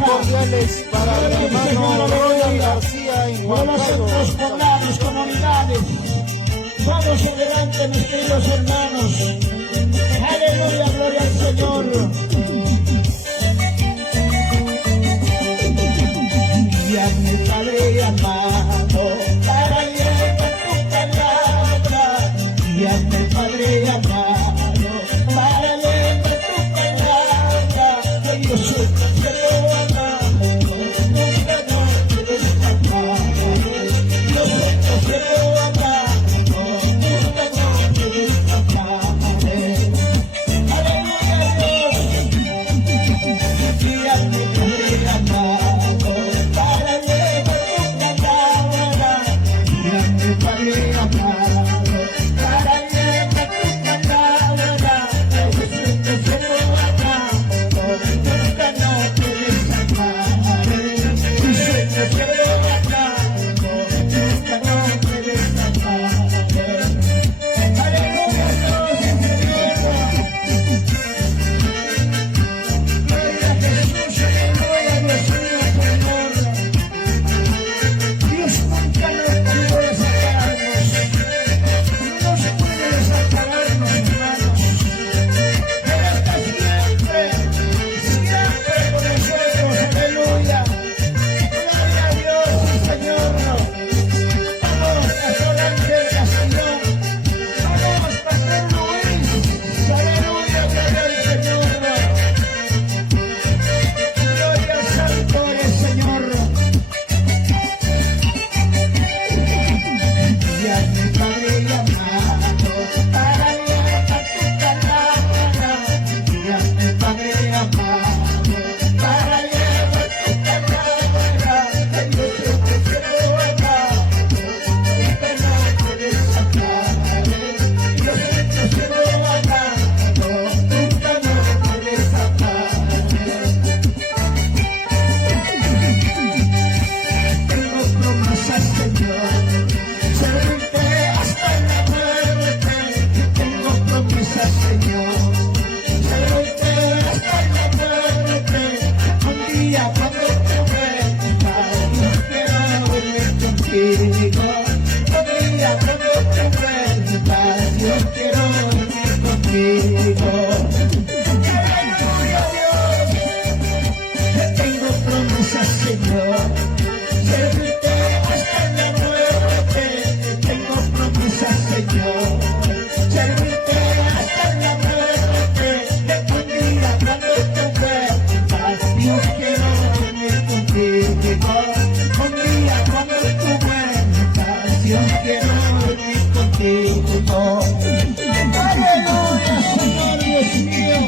cordiales para el hermano Ronald García y Juan los centros poblados, comunidades. Vamos adelante, mis queridos hermanos. Aleluya, gloria al Señor. Guíame, Padre amado, para llevar tu palabra. Guíame, Padre amado, para llevar tu palabra. Que yo soy tu siervo amado, nunca no te desampararé. Yo soy tu siervo amado, nunca no te desampararé. Aleluya, Dios. Guíame, Padre amado, para llevar tu palabra. Guíame, Padre amado, para llevar tu palabra. Yo soy tu siervo amado, nunca no te desampararé. Yo soy tu siervo amado, nunca no te desampararé. Aleluya, Dios, gloria a Jesús, aleluya, Dios mío, Señor. Dios nunca nos pudo desampararnos, no nos puede desampararnos, hermanos. Él está siempre, siempre con nosotros, aleluya. Gloria a Dios, sí, Señor. Vamos, Pastor Ángel Castillo. Vamos, Pastor Luis. Aleluya, gloria al Señor. Gloria al Santo eres, Señor. Guíame, Padre amado, para llevar tu palabra. Guíame, Padre amado, para llevar tu palabra. Yo soy tu siervo amado, nunca no te desampararé. Yo soy tu siervo amado, nunca no te desampararé. Tengo promesas, Señor, servirte hasta la muerte. Tengo promesas, Señor, servirte hasta la muerte. Un día cuando tú vengas, yo quiero venir contigo. Un día cuando tú vengas, yo quiero venir contigo. Aleluya, Dios. Tengo promesas, Señor, servirte hasta la muerte. Tengo promesas, Señor, servirte hasta la muerte. Un día cuando tú vengas, Dios quiero venir contigo. Un día cuando tú vengas, Dios quiero venir contigo. Aleluya, Señor Dios mío.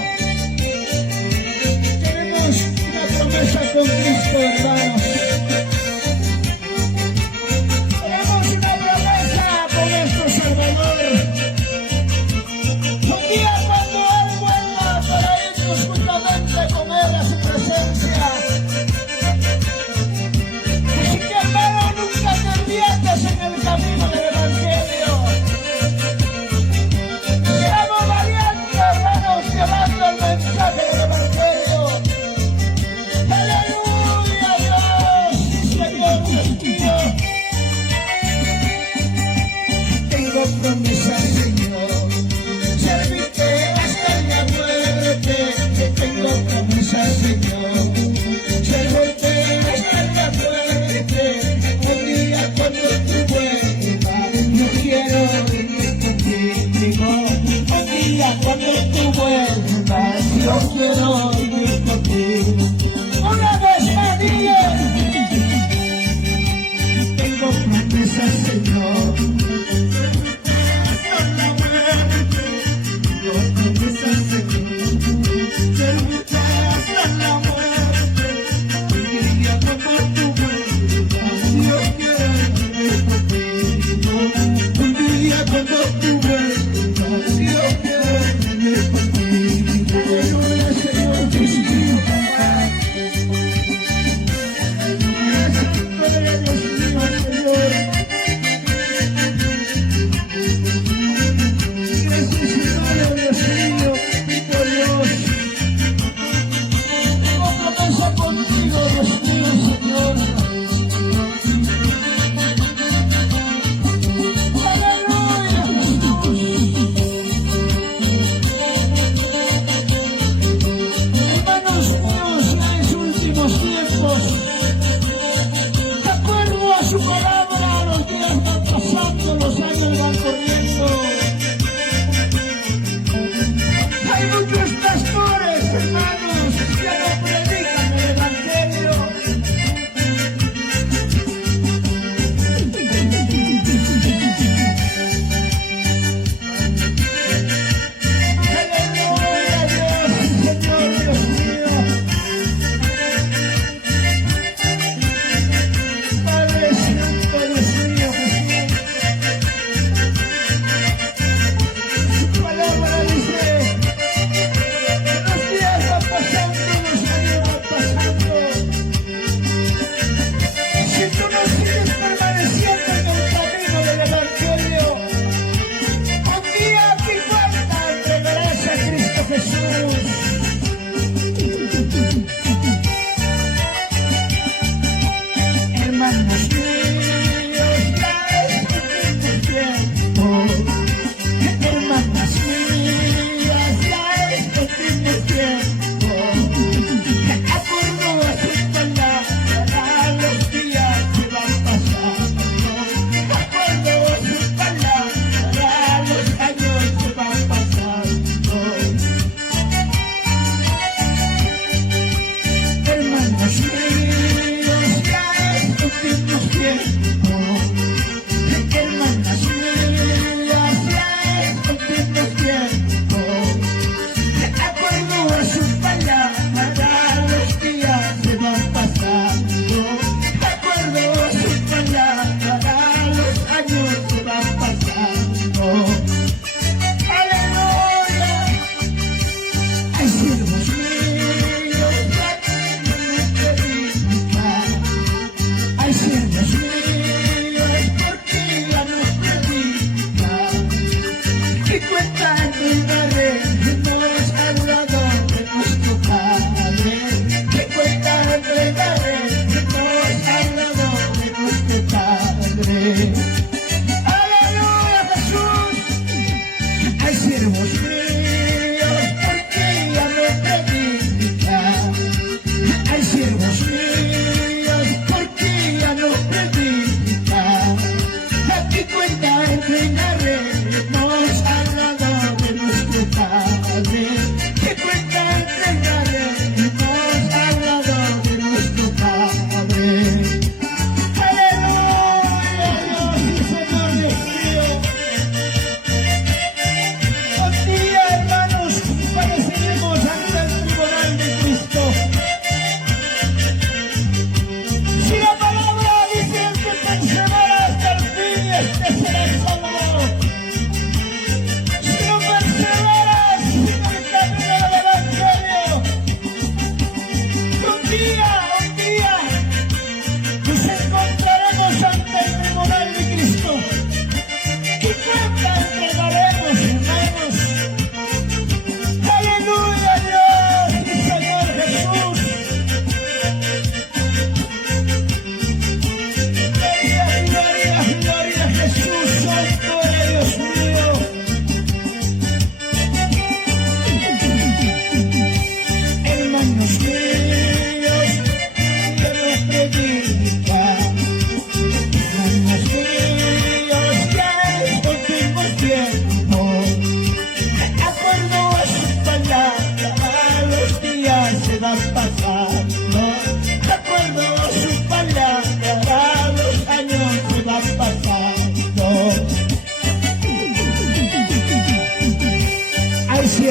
Tenemos una promesa con Cristo, hermanos. Tenemos una promesa con nuestro Salvador. Un día cuando Él vuelva para irnos juntamente con Él a su presencia. Así que, hermano, nunca te pierdas en el camino del Evangelio. Seamos valientes, hermanos, llevando el mensaje del Evangelio. Aleluya, Dios, Señor Dios mío. Tengo promesa, Señor, servirte hasta la muerte. Tengo promesa, Señor, servirte hasta la muerte. Un día cuando tú vuelvas, yo quiero venir contigo. Un día cuando tú vuelvas, yo quiero venir contigo. Una vez más, dile. Tengo promesa, Señor, hasta la muerte. Tengo promesa, Señor, servirte hasta la muerte. Un día cuando tú vuelvas, yo quiero venir contigo. Un día cuando tú vuelvas, yo quiero venir contigo. Aleluya, Señor Dios mío. Aleluya, Dios mío, Señor.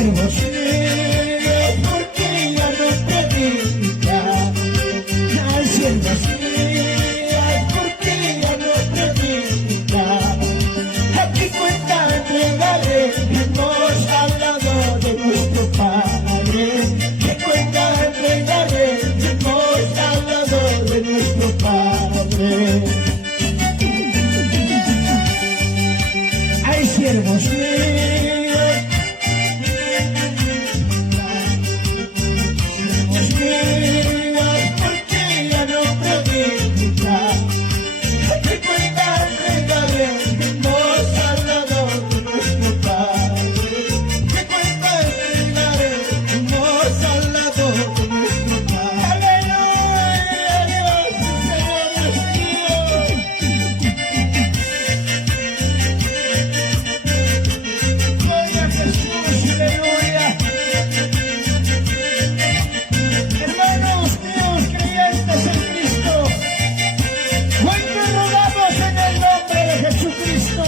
siervos míos, porque ya no predican. Hay siervos míos, porque ya no predican. Aquí cuenta entregaremos al lado de nuestro Padre. Que cuenta entregaremos al lado de nuestro Padre. Hay siervos míos, porque ya no predican. Que cuenta entregaremos al lado de nuestro Padre. Que cuenta entregaremos al lado de nuestro Padre. Aleluya, Dios, Señor Dios mío. Gloria a Jesús, aleluya. Hermanos míos, creyentes en Cristo, hoy te rogamos en el nombre de Jesucristo.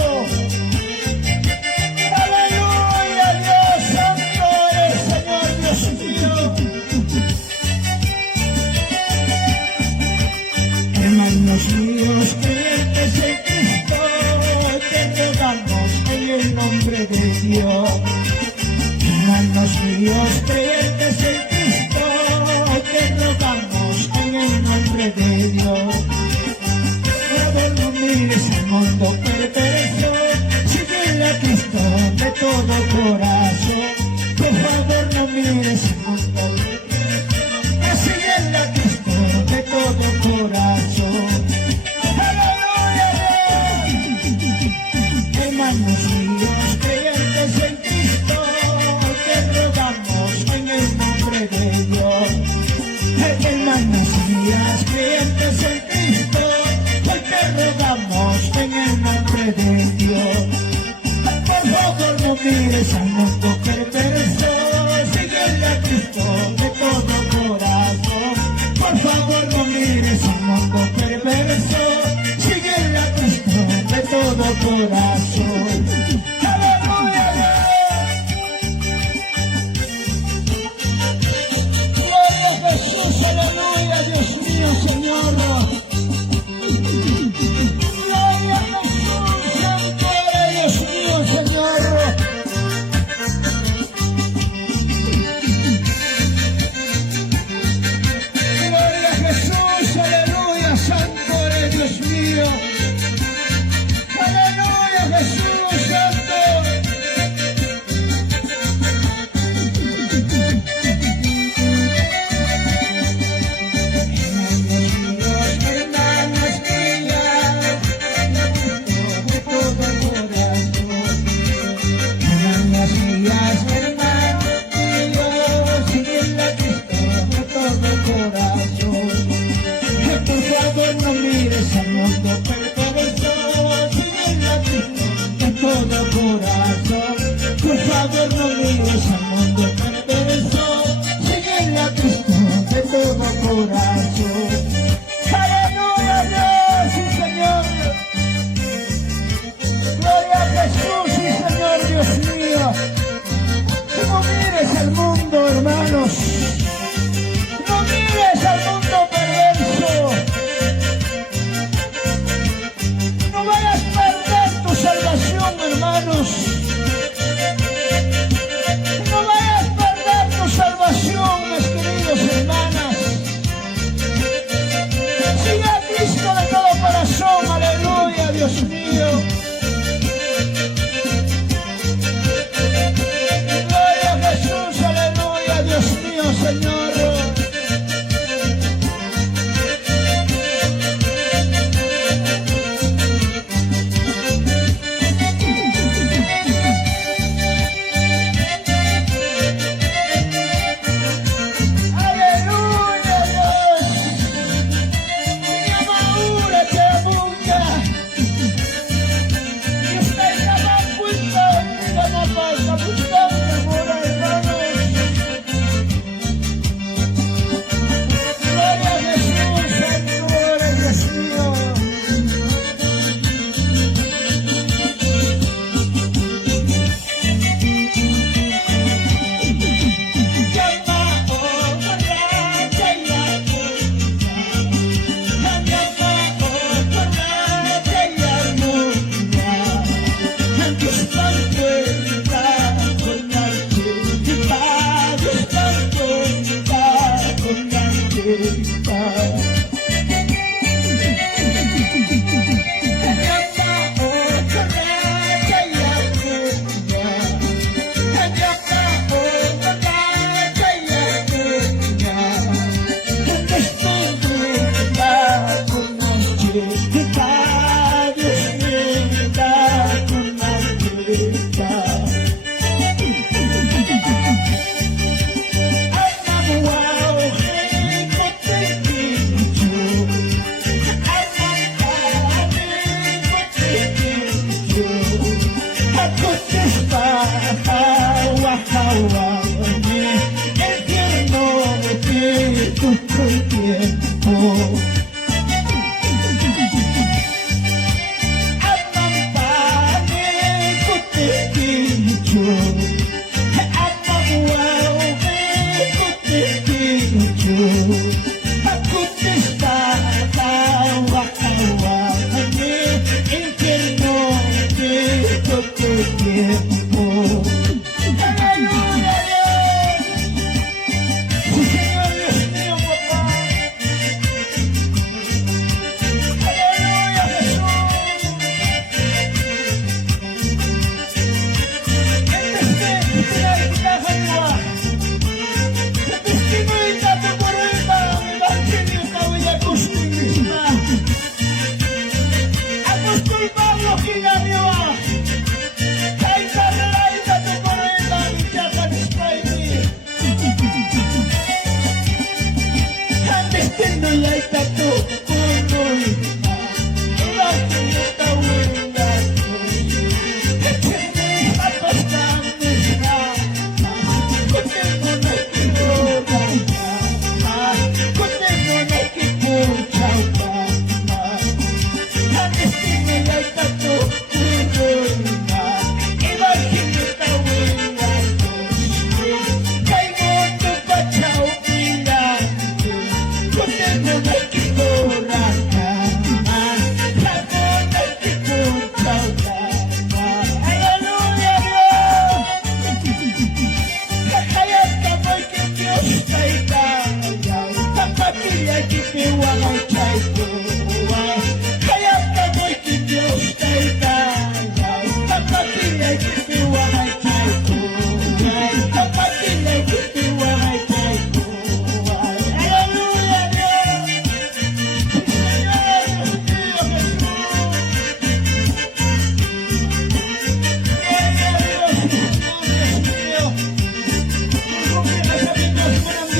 Aleluya, Dios santo eres, Señor Dios mío. Hermanos míos, creyentes en Cristo, te rogamos en el nombre de Dios. Hermanos míos, creyentes en Cristo, te rogamos en el nombre de Dios. Por favor, no mires al mundo perverso, sigue a Cristo de todo corazón. Por favor, no mires al mundo perverso, sigue a Cristo de todo corazón. ¡Aleluya! Hermanos míos, creyentes en Cristo, te rogamos en el nombre de Dios. Hermanas mías, creyentes en Cristo, hoy te rogamos en el nombre de Dios. Por favor, no mires al mundo perverso, sigue a Cristo de todo corazón. Por favor, no mires al mundo perverso, sigue a Cristo de todo corazón. ¡Aleluya! Gloria a Jesús, aleluya, Dios mío, Señor. Gloria a Jesús, santo eres, Dios mío, Señor. Gloria a Jesús, aleluya, santo eres, Dios mío. Aleluya, Jesús, santo. Hermanos míos, de todo corazón. Hermanas mías, hermanos míos, siguen a Cristo de todo corazón. Por favor, no mires al mundo perverso, siguen a Cristo de todo corazón. Por favor, no mires al mundo perverso, siguen a Cristo de todo corazón. ¡Aleluya, Dios y Señor! ¡Gloria a Jesús y Señor Dios mío! No mires al mundo, hermanos. No mires al mundo perverso. No vayas a perder tu salvación, hermanos. No vayas a perder tu salvación, mis queridos hermanas. Sigue a Cristo de todo corazón, aleluya, Dios mío. Gloria a Jesús, aleluya, Dios mío, Señor. Aleluya, Dios. Mi amadura te abunda.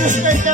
usted que